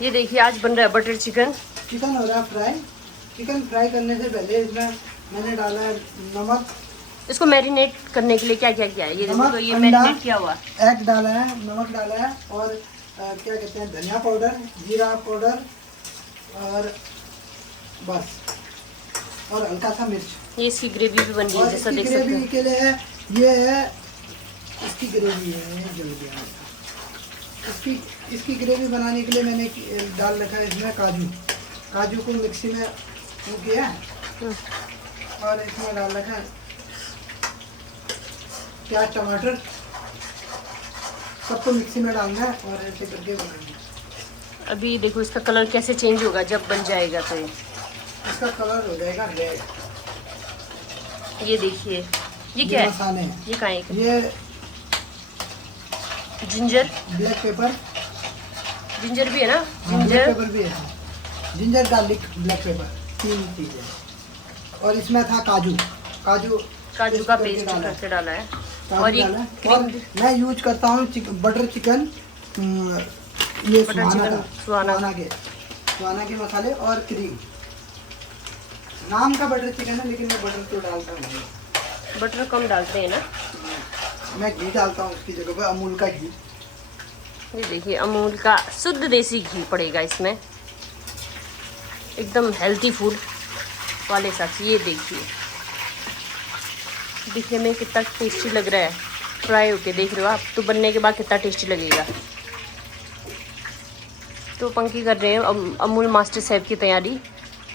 ये देखिए आज बन रहा है बटर चिकन। चिकन हो रहा है फ्राई। चिकन फ्राई करने से पहले इसमें मैंने डाला है नमक। इसको मैरिनेट करने के लिए क्या क्या किया है? ये देखो, तो ये अंडा, मैरिनेट किया हुआ एग डाला है, नमक डाला है और क्या कहते हैं धनिया पाउडर, जीरा पाउडर और बस, और हल्का सा मिर्च। ये इसकी ग्रेवी भी बन रही है जैसा देख सकते ग्रेवी हैं। के लिए है ये है इसकी ग्रेवी है, जल गया इसकी ग्रेवी बनाने के लिए मैंने डाल रखा है इसमें काजू को मिक्सी में वो किया और इसमें डाल रखा है प्याज टमाटर, सबको मिक्सी में डालना है और ऐसे करके बनाना है। अभी देखो इसका कलर कैसे चेंज होगा जब बन जाएगा तो इसका कलर हो जाएगा रेड। ये देखिए ये क्या है? मसाले हैं, ये कहाँ है? ये जिंजर, ब्लैक पेपर। जिंजर भी है ना? ब्लैक जिंजर, पेपर भी है, जिंजर गार्लिक ब्लैक पेपर, 3 चीजें। और इसमें था काजू का पेस्ट करके डाला है। और ये और मैं यूज करता हूँ बटर चिकन, ये बटर चिकन सुहाना के मसाले और क्रीम। नाम का बटर चिकन है लेकिन मैं बटर तो डालता हूँ। बटर कम डालते हैं ना? मैं घी डालता हूँ उसकी जगह पे, अमूल का घी। ये देखिए अमूल का शुद्ध देसी घी पड़ेगा इसमें, एकदम हेल्थी फूड वाले हिसाब से। ये देखिए दिखने में कितना टेस्टी लग रहा है, फ्राई होके देख रहे हो आप, तो बनने के बाद कितना टेस्टी लगेगा। तो पंकी कर रहे हैं अमूल मास्टर शेफ की तैयारी।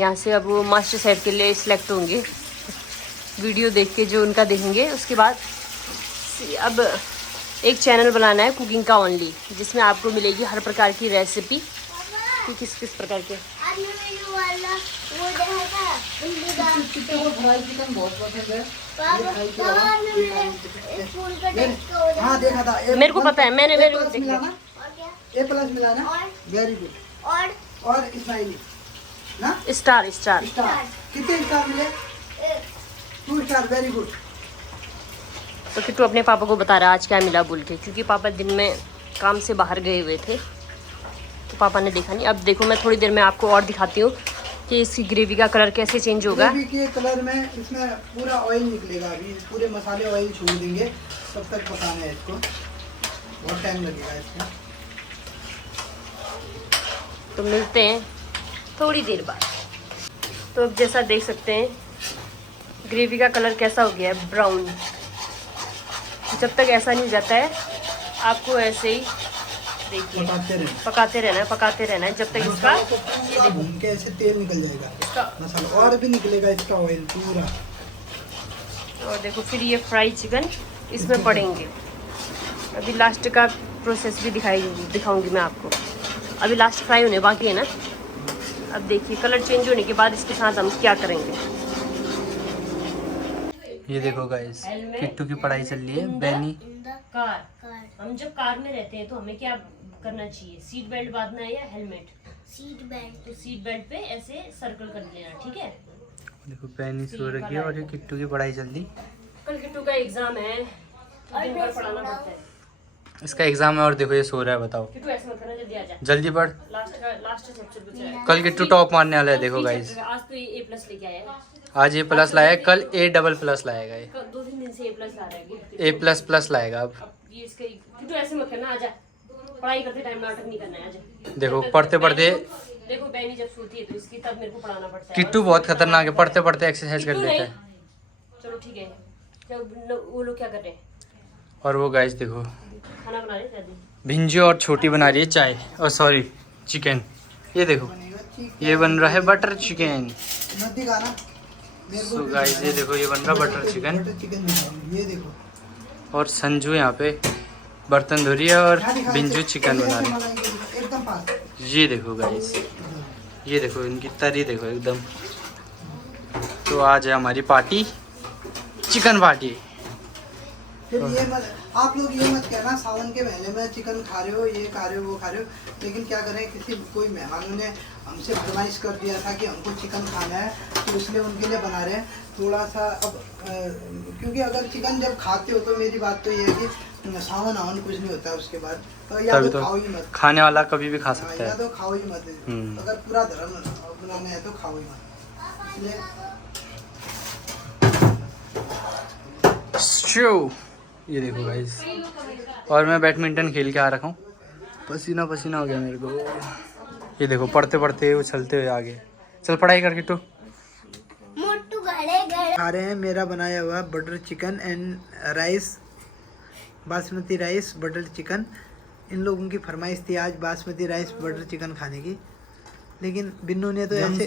यहाँ से अब वो मास्टर शेफ के लिए सिलेक्ट होंगे, वीडियो देख के जो उनका देखेंगे। उसके बाद अब एक चैनल बनाना है कुकिंग का ओनली, जिसमें आपको मिलेगी हर प्रकार की रेसिपी कि किस किस प्रकार के। फ्राई चिकन बहुत पसंद है। हाँ देखा था, मेरे को पता है, मैंने मेरे को मिला ना, A+ मिला ना, वेरी गुड। और इस्माइली ना, स्टार कितने स्टार मिले? 2 स्टार, वेरी गुड। तो किट्टू अपने पापा को बता रहा है आज क्या मिला बोल के, क्योंकि पापा दिन में काम से बाहर गए हुए थे तो पापा ने देखा नहीं। अब देखो मैं थोड़ी देर में आपको और दिखाती हूँ कि इसकी ग्रेवी का कलर कैसे चेंज होगा। ग्रेवी के कलर में इसमें पूरा ऑयल निकलेगा, अभी पूरे मसाले ऑयल छोड़ देंगे, तब तक पकाना है इसको, बहुत टाइम लगेगा इसमें। तो मिलते हैं थोड़ी देर बाद। तो अब जैसा देख सकते हैं ग्रेवी का कलर कैसा हो गया है, ब्राउन। जब तक ऐसा नहीं हो जाता है आपको ऐसे ही देखिए पकाते रहना है जब तक इसका भून के ऐसे तेल निकल जाएगा, इसका मसाला और भी निकलेगा इसका ऑयल पूरा। और देखो फिर ये फ्राई चिकन इसमें पड़ेंगे। अभी लास्ट का प्रोसेस भी दिखाऊंगी मैं आपको। अभी लास्ट फ्राई होने बाकी है ना। अब देखिए कलर चेंज होने के बाद इसके साथ हम क्या करेंगे। ये देखो गाइस, किट्टू की पढ़ाई चल रही है। बैनी कार, हम जब कार में रहते हैं तो हमें क्या करना चाहिए? सीट बेल्ट बांधना है या हेलमेट? Seat belt. तो सीट बेल्ट पे ऐसे सर्कल कर लेना, ठीक है। देखो बैनी सो रखी है और ये किट्टू की पढ़ाई चल रही। कल किट्टू का एग्जाम है, दिन भर पढ़ाना पड़ता है। इसका एग्जाम है और देखो ये सो रहा है, बताओ। किट्टू ऐसे मत करना, जल्दी आ जा। जल्दी पढ़, लास्ट चैप्टर बचा है। कल किट्टू टॉप मारने वाला है। देखो गाइस आज तो A+ लेके आया है। आज A+ लाया है, कल A++ लाएगा। ये 2-3 दिन से A+ ला रहा है। A++ लाएगा अब। ये इसका किट्टू ऐसे मत करना, आ जा। पढ़ाई करते टाइम नाटक नहीं करना है, आ जा। देखो पढ़ते पढ़ते देखो बैनी जब सोती है तो इसकी तब मेरे को पढ़ाना पड़ता है। किट्टू बहुत खतरनाक है, पढ़ते पढ़ते एक्सरसाइज कर लेता है। चलो ठीक है। वो लोग क्या कर रहे हैं? और वो गाइस देखो खाना बना रहे हैं। भिंजो और छोटी बना रही है चाय, और सॉरी चिकन। ये देखो ये बन रहा है बटर चिकन। सो गाइस ये देखो ये बन रहा बटर चिकन। ये देखो, और संजू यहाँ पे बर्तन धो रही है और भिंजू चिकन बना रही है। एकदम पास। ये देखो गाइस, ये देखो इनकी तरी देखो एकदम। तो आज है हमारी पार्टी, चिकन पार्टी। फिर ये मत, आप लोग ये मत कहना सावन के महीने में चिकन खा रहे हो, ये खा रहे हो, वो खा रहे हो। लेकिन क्या करें, कोई मेहमानों ने हमसे फरमाइश कर दिया था कि हमको चिकन खाना है, तो इसलिए उनके लिए बना रहे हैं थोड़ा सा। अब क्योंकि अगर चिकन जब खाते हो तो मेरी बात तो ये है कि सावन आवन कुछ नहीं होता उसके बाद। तो या तभी तो तो खाओ ही मत। खाने वाला कभी भी खा हाँ, सकता या है। तो खाओ ही मत। अगर पूरा धर्म अपनाना है तो खाओ ही मत। इसलिए शो ये देखो गाइस, और मैं बैडमिंटन खेल के आ रखा हूँ, पसीना पसीना हो गया मेरे को। ये देखो पढ़ते पढ़ते उछलते हुए आगे। चल पढ़ाई कर किट्टू। खा रहे हैं मेरा बनाया हुआ butter chicken and rice, basmati rice butter chicken. इन लोगों की फरमाइश थी आज बासमती राइस बटर चिकन खाने की, लेकिन बिन्नू ने तो ऐसे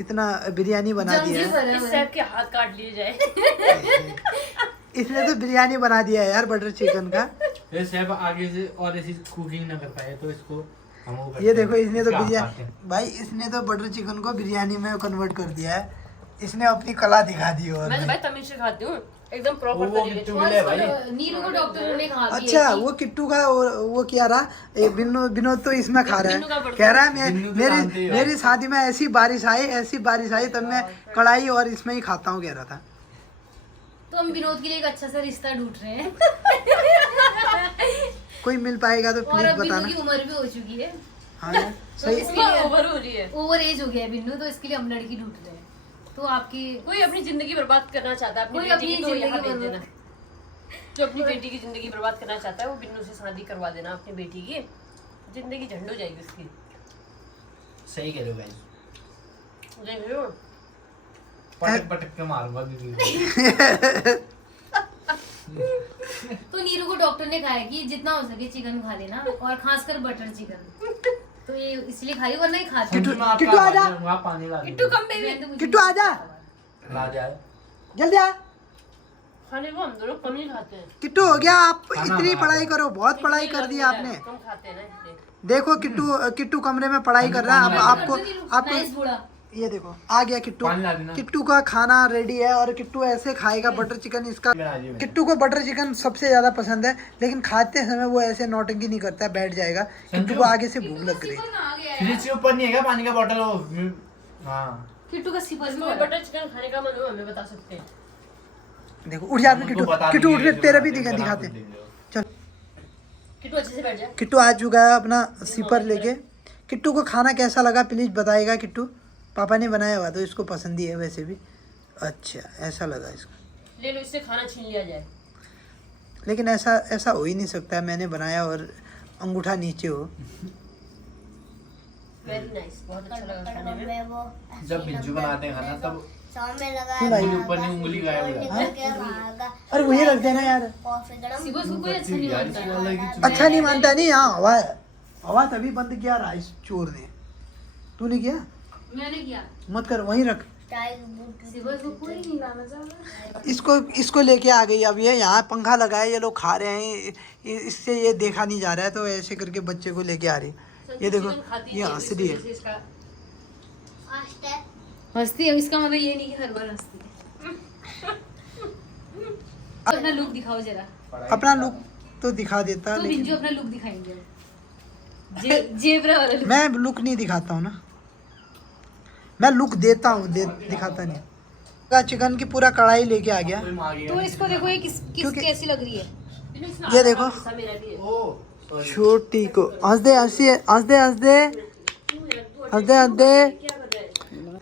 इतना बिरयानी बना दिया है। इस सैफ के हाथ काट लिए जाए। इसने तो बिरयानी बना दिया है यार बटर चिकन का। ये सैफ आगे से और ऐसी कुकिंग ना कर पाए तो इसको हम वो करते ये हैं। देखो इसने तो क्या बिरयानी, खाते हैं? भाई इसने तो बटर चिकन को बिरयानी में कन्वर्ट कर दिया है। इसने अपनी कला दिखा दी। और मैं तो भाई तमीज से खाती हूँ एकदम प्रॉपर वो तरीके किट्टू से। मिले भाई। नीरू को डॉक्टर ने कहा कि अच्छा वो किट्टू का वो क्या रहा, विनोद तो इसमें खा रहा बिन्नू का है। बर्तन। कह रहा है बिन्नू तो जानते मेरी ही मेरी शादी में ऐसी बारिश आई तब मैं कढ़ाई और इसमें ही खाता हूँ कह रहा था। तो हम विनोद के लिए एक अच्छा सा रिश्ता ढूंढ रहे हैं। कोई मिल पाएगा तो और प्लीज अब बिन्नू बताना। की उम्र भी हो चुकी है, हाँ यार, तो सही। इसके लिए ओवर हो रही है। ओवर एज हो गया है बिन्नू, तो इसके लिए हम लड़की ढूंढ रहे हैं। तो आपकी कोई अपनी जिंदगी बर्बाद करना चाहता है अपनी कोई बेटी अपनी की, तो यहाँ जिंदगी भेज देना। बर्बाद- जो अपनी बेटी की जिंदगी बर्बाद करना चाहता है वो बिन्नू से शादी करवा देना अपनी बेटी की, जिंदगी झंड हो जाएगी उसकी। सही कह रहे हो गाइस। देख रहे हो? पटक पटक के मारूंगा बीवी को। तो नीरू को डॉक्टर ने कहा है कि जितना हो सके चिकन खा लेना, और खासकर बटर चिकन। तो ये इसलिए खा रही, वरना ही खाती। किट्टू- मैं आपका किट्टू आजा। आवाज दूंगा, पानी ला किट्टू कम बेबी। तो मुझे किट्टू आजा, ला जाए। जल्दी आ। खाने को हम दोनों कम ही खाते हैं। किट्टू हो गया, आप खाना इतनी खा पढ़ाई लो। करो, बहुत पढ़ाई कर दी आपने। कम खाते हैं ना इसलिए। देखो किट्टू कमरे में पढ़ाई कर रहा है। अब आपको नाइस बूढ़ा। ये देखो आ गया किट्टू। पानी ला देना। किट्टू का खाना रेडी है और किट्टू ऐसे खाएगा बटर चिकन। इसका किट्टू को बटर चिकन सबसे ज्यादा पसंद है, लेकिन खाते समय वो ऐसे नौटंकी नहीं करता, बैठ जाएगा। किट्टू को आगे से भूख लग रही है। कहाँ गया है? फ्रिज के ऊपर नहीं है क्या पानी का बोतल वो? हाँ किट्टू का सिपर भी कोई बड़ा। बटर चिकन खाने का मन हो हमें बता सकते हैं। देखो उठ जा हमको किट्टू, बता किट्टू उठ दीजिए के तेरा भी जो दिखाते बनाते हैं। हैं। चल किट्टू अच्छे से बैठ जा। किट्टू आ चुका है अपना सिपर लेके। किट्टू को खाना कैसा लगा प्लीज बताएगा किट्टू। पापा ने बनाया हुआ तो इसको पसंद ही है वैसे भी। अच्छा ऐसा लगा इसको, ले लो, इससे खाना छीन लिया जाए। लेकिन ऐसा हो ही नहीं सकता। मैंने बनाया और अंगूठा नीचे हो। वेरी नाइस, बहुत अच्छा लगा खाने में। जब बिंजू बनाते हैं खाना तब क्यों भाई? उंगली ऊपर नहीं उंगली गायब हो जाती है। अरे वही रख देना यार। सिपर को कोई अच्छा नहीं यार, मानता। इसको अलग ही चुनी अच्छा नहीं मानता नहीं। यहाँ हवा है, हवा तभी बंद किया राइस चोर ने। तूने किया? मैंने किया। मत कर, वहीं रख। सिपर को कोई नहीं लाना चाहता। इसको लेके आ गई। अब ये यहाँ पंखा लगा है, ये लोग खा रहे हैं, इससे ये देखा नहीं जा रहा है, तो ऐसे करके बच्चे को लेके आ रही। ये देखो ये हंस रही है। हंसती है, इसका मतलब ये नहीं कि हर बार हंसती है। अपना लुक दिखाओ जरा। अपना लुक तो दिखा देता, तो लेकिन बिंजू अपना लुक दिखाएंगे। जेबरा वाला लुक। मैं लुक नहीं दिखाता हूँ ना, मैं लुक देता हूँ, दिखाता नहीं। का चिकन की पूरा कढ़ाई लेके आ गया। कोई मार गया। तो इसको देखो ये किस क्योंकि- कैसी लग रही है। ये देखो मेरा भी है। ओ सॉरी। छोटी को हंस दे, हंस दे, हंस दे, हंस दे, हंस दे, हंस दे। क्या कर रहे हैं?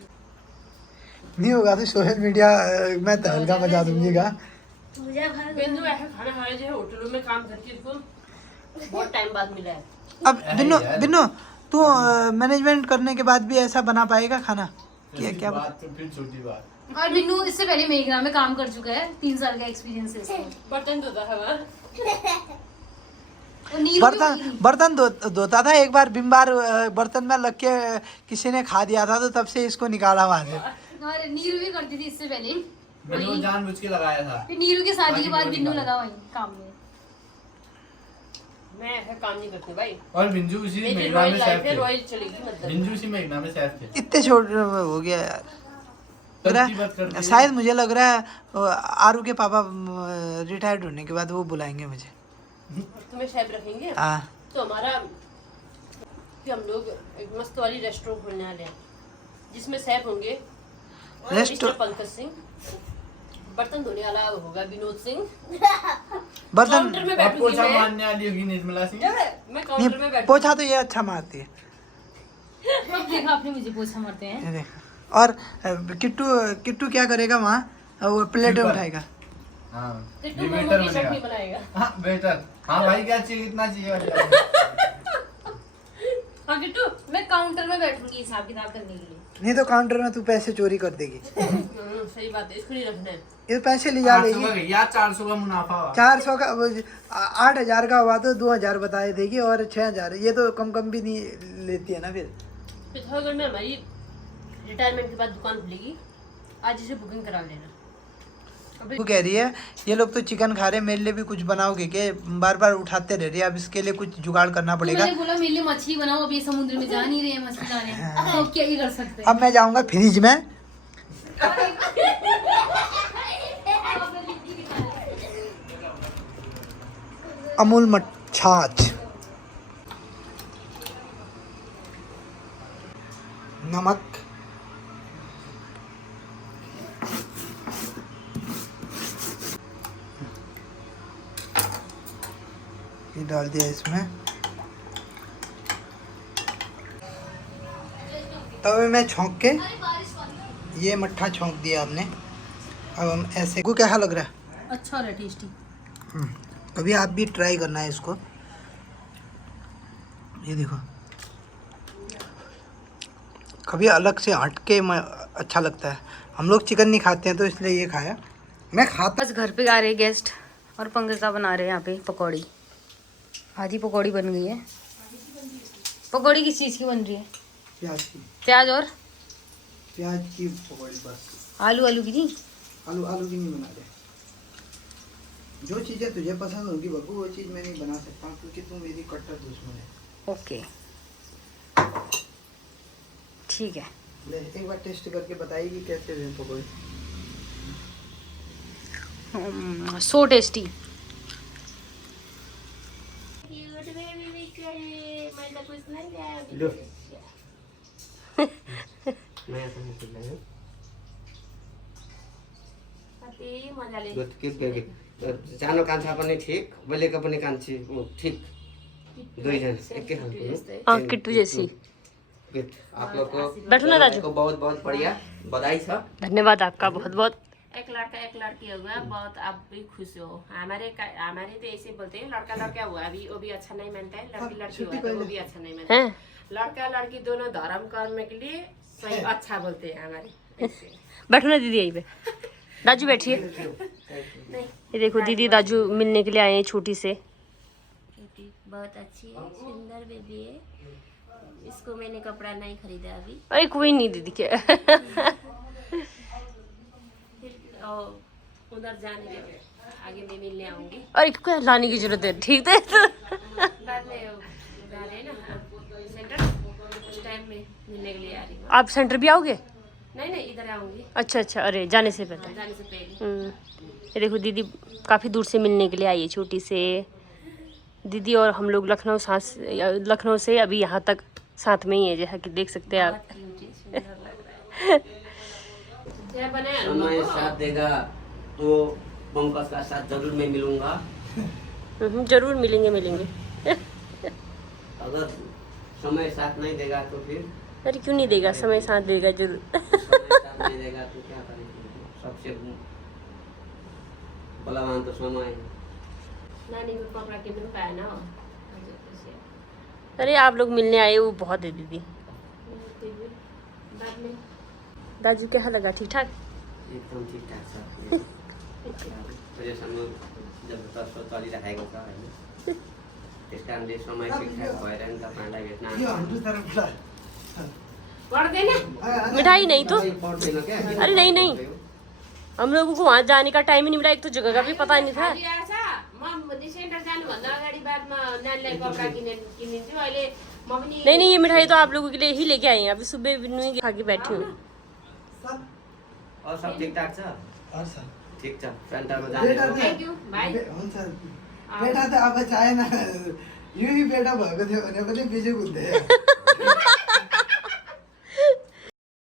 नहीं होगा तो सोशल मीडिया में तहलका मचा दूंगीगा। बिंदु ऐसे खाना खा रहे जो है होटलों में काम करके इसको बहुत टाइम बाद मिला है। अब बिन्नो तू मैनेजमेंट करने के बाद भी ऐसा बना पाएगा खाना? क्या बात तो फिर छोटी बात। और बिन्नू इससे पहले मेघना में काम कर चुका है, 3 साल का एक्सपीरियंस है इसको। बर्तन धोता है वहाँ। और नीरू भी वही। बर्तन धोता था। एक बार बिम्बार बर्तन में लग के किसी ने खा दिया था, तो तब से इसको निकाला वहां से। और नीरू भी करती थी इससे पहले। मैंने वो जानबूझ के लगाया था। फिर नीरू की शादी के बाद बाकी बिन्नू बड़ी लगा वही काम में। मैं ऐसा काम नहीं करती भाई। और बिंजू उसी मेरी महीना रॉयल में लाइफ सेफ है, थे। रॉयल चलेगी मतलब। बिंजू उसी महीना में सेफ थे। इतने छोटे हो गया यार। लग रहा तब की बात कर है रही है। शायद मुझे लग रहा है आरू के पापा रिटायर्ड होने के बाद वो बुलाएंगे मुझे। तुम्हें शेफ रखेंगे हाँ तो हमारा कि हम लोग एक मस्त वाली रेस्टोरेंट खोलने वाले हैं जिसमें शेफ होंगे मिस्टर पंकज सिंह, बर्तन धोने वाला होगा विनोद सिंह, बर्तन काउंटर में अब बैठूंगी पोछा मैं। मारने वाली होगी निर्मला सिंह। मैं काउंटर में नहीं, बैठूंगी। पोछा तो ये अच्छा मारती है। देखा आपने मुझे पोछा मारते हैं। ये देख। और किट्टू किट्टू क्या करेगा वहाँ, वो प्लेट ऊपर। उठाएगा। हाँ किट्टू ये मोमो बेटर की चटनी बनेगा। बनाएगा। हाँ बेटर। हाँ भाई क्या चाहिए, कितना चाहिए वाली बात। हाँ किट्टू। मैं काउंटर में बैठूंगी हिसाब किताब करने के लिए। नहीं तो काउंटर में तू पैसे चोरी कर देगी। सही बात है, इसको नहीं रखना है। ये पैसे ले जा 800 लेगी। का गया, 400 का मुनाफा हुआ। 400 का 8,000 का हुआ तो 2,000 बताए देगी और 6,000। ये तो कम भी नहीं लेती है ना फिर। पिथौरागढ़ में हमारी रिटायरमेंट के बाद दुकान खुलेगी, आज इसे बुकिंग करा लेना। वो कह रही है ये लोग तो चिकन खा रहे हैं, मेरे लिए भी कुछ बनाओगे के, बार बार उठाते रह रही है। अब इसके लिए कुछ जुगाड़ करना तो पड़ेगा। मैंने बोला मेरे लिए मछली बनाओ, अब ये समुद्र में जा नहीं रहे हैं मछली लाने, तो अब क्या ही कर सकते हैं। अब मैं जाऊंगा फ्रिज में, अमूल छाछ, नमक, ये डाल दिया इसमें। तवे में छौंक के ये मट्ठा छौंक दिया आपने। अब हम ऐसे को क्या लग रहा है? अच्छा रहा, टेस्टी। कभी आप भी ट्राई करना है इसको। ये देखो, कभी अलग से हट के अच्छा लगता है। हम लोग चिकन नहीं खाते हैं तो इसलिए ये खाया। मैं खाता बस घर पे आ रहे गेस्ट और पंकजा बना रहे हैं यहाँ पे पकौड़ी। आधी पकौड़ी बन गई है। पकौड़ी किस चीज़ की बन रही है? प्याज की, प्याज और प्याज की पकौड़ी बस। आलू की नहीं? आलू की नहीं बना रहे। जो चीज़ें तुझे पसंद होगी बब्बू वो चीज़ मैं नहीं बना सकता क्योंकि तू मेरी कट्टर दुश्मन है। ओके ठीक है। ले एक बार टेस्ट करके बताइए कैसे हुए पकौड़े। So tasty. सानो कान्छा पनि ठिक, बोलेको पनि कान्छी ठिक, दुईजना एकै खालको। हाँ किट्टू जैसी। गुड। आप लोग को बैठो ना राजू। बहुत बहुत बढ़िया बधाई छ। धन्यवाद आपका बहुत बहुत। एक लड़का एक लड़की हुआ, बहुत आप भी खुश हो। हमारे तो ऐसे बोलते हैं, लड़का लड़का हुआ अभी वो भी अच्छा नहीं मानता है, लड़की लड़की हुआ तो वो भी अच्छा नहीं मानता है। हैं? लड़का लड़की दोनों धर्म कर्म के लिए सही अच्छा बोलते हैं हमारे ऐसे। बैठो ना दीदी यहीं पे। दाजू बैठिए। ये देखो दीदी दाजू मिलने के लिए आए हैं छोटी से। बेटी बहुत अच्छी है, सुंदर बेबी है। इसको मैंने कपड़ा नहीं खरीदा अभी। अरे कोई नहीं दीदी के। उधर जाने के आगे मैं मिलने आऊंगी। अरे क्या लाने की जरूरत है, ठीक है। बाद में जा रहे हैं ना सेंटर, उस टाइम में मिलने के लिए आ रही हूँ। आप सेंटर भी आओगे? नहीं इधर आऊंगी अच्छा अच्छा, अरे जाने से पहले। जाने से पहले। ये देखो दीदी काफ़ी दूर से मिलने के लिए आई है छोटी से। दीदी और हम लोग लखनऊ से अभी यहाँ तक साथ में ही है, जैसा कि देख सकते हैं आप। बहुत क्यूट है, सुंदर लग रहा है। क्या बनाया समय साथ देगा तो पंकज का साथ जरूर मैं मिलूंगा। जरूर मिलेंगे। अगर समय साथ नहीं देगा तो फिर अरे क्यों नहीं देगा, समय साथ देगा जरूर। समय साथ नहीं देगा तो क्या करेंगे। सबसे बलवान तो समय है। नानी को कपड़ा किन्नु पाए ना हो। अरे आप लोग मिलने आए वो बहुत है दीदी। बाद में दाजू क्या लगा, ठीक ठाक? एकदम ठीक ठाक छ। अहिलेसम्म जबरजस्त चलिरहेको छ होइन। त्यस कारणले समय ठिकठाक भएर नि तपाईँहरूलाई भेट्न यो हाम्रो तरफबाट पढ्दैन। मिठाई नहीं तो? पर्दैन क्या। अरे नहीं हम लोगों को वहाँ जाने का टाइम ही नहीं मिला, एक तो जगह का भी पता नहीं था। आज आएछ म सेन्टर जानुभन्दा अगाडि बादमा नानीलाई कपडा किनिदिन्छु। अहिले म पनि नहीं ये मिठाई तो आप लोगों के लिए ही लेके आई हैं। अभी सुबह भी खा के बैठी हूँ। सब ठिकठाक छ। और सर ठिक छ। सेन्टरमा जाने बेटा हो। थ्याङ्क यू भाइ। हुन्छ। बेटा त अब चाहेन, यही बेटा भएको थियो भने पनि बिजुक हुन्थ्यो।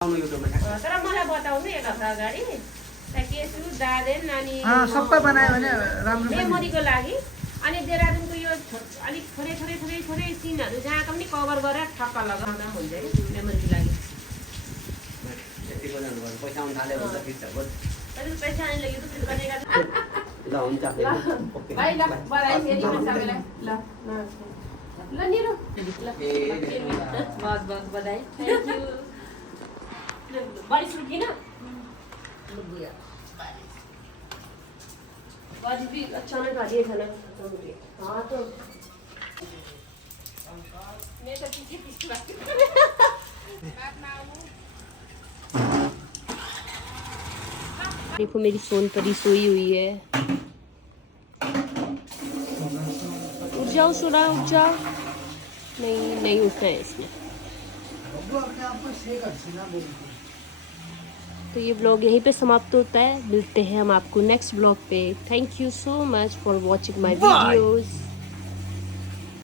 आउनु युट्युबमा तर मलाई बताउनु एक हप्ता अगाडि, ताकि यसो दादेन अनि हाँ सबै बनायो भने राम्रो पनि। मेमोरीको लागि अनि देहरादुनको यो अलिक थोरै थोरै थोरै थोरै सिनहरू जहाँको पनि कभर गरेर ठक्क लगाउँदा पनि हुन्छ कि मेमोरीको लागि। यतिको जानु पर्छ पैसा आउनु थाल्यो भने त फिक्स हो अलिक पैसा आने लग्यो त फिर बनेगा ल हुन्छ ओके भाइ ल बधाई फेरि पनि सबैलाई ल ल निरो ल बहुत बहुत बधाई थैंक यू बारिश रुकी ना बारिश भी अचानक आ रही है खाना हाँ तो मैं तो पीछे पीछे बात देखो मेरी सोन परी सोई हुई है। उठ जाओ सोना उठ जाओ। नहीं नहीं उठना है इसने। वो अपने आप को से कर ना बोलते। तो ये ब्लॉग यहीं पे समाप्त होता है। मिलते हैं हम आपको नेक्स्ट ब्लॉग पे। Thank you so much for watching my videos.